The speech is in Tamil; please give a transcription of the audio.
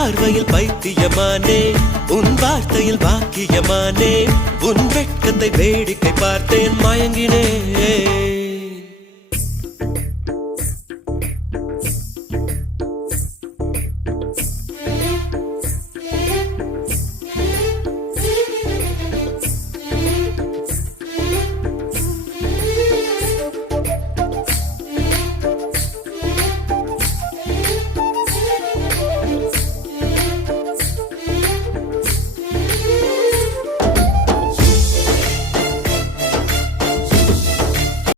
பார்வையில் பைத்தியமானே உன் வார்த்தையில் பாக்கியமானே உன் வெட்கத்தை வேடிக்கை பார்த்தேன் மயங்கினே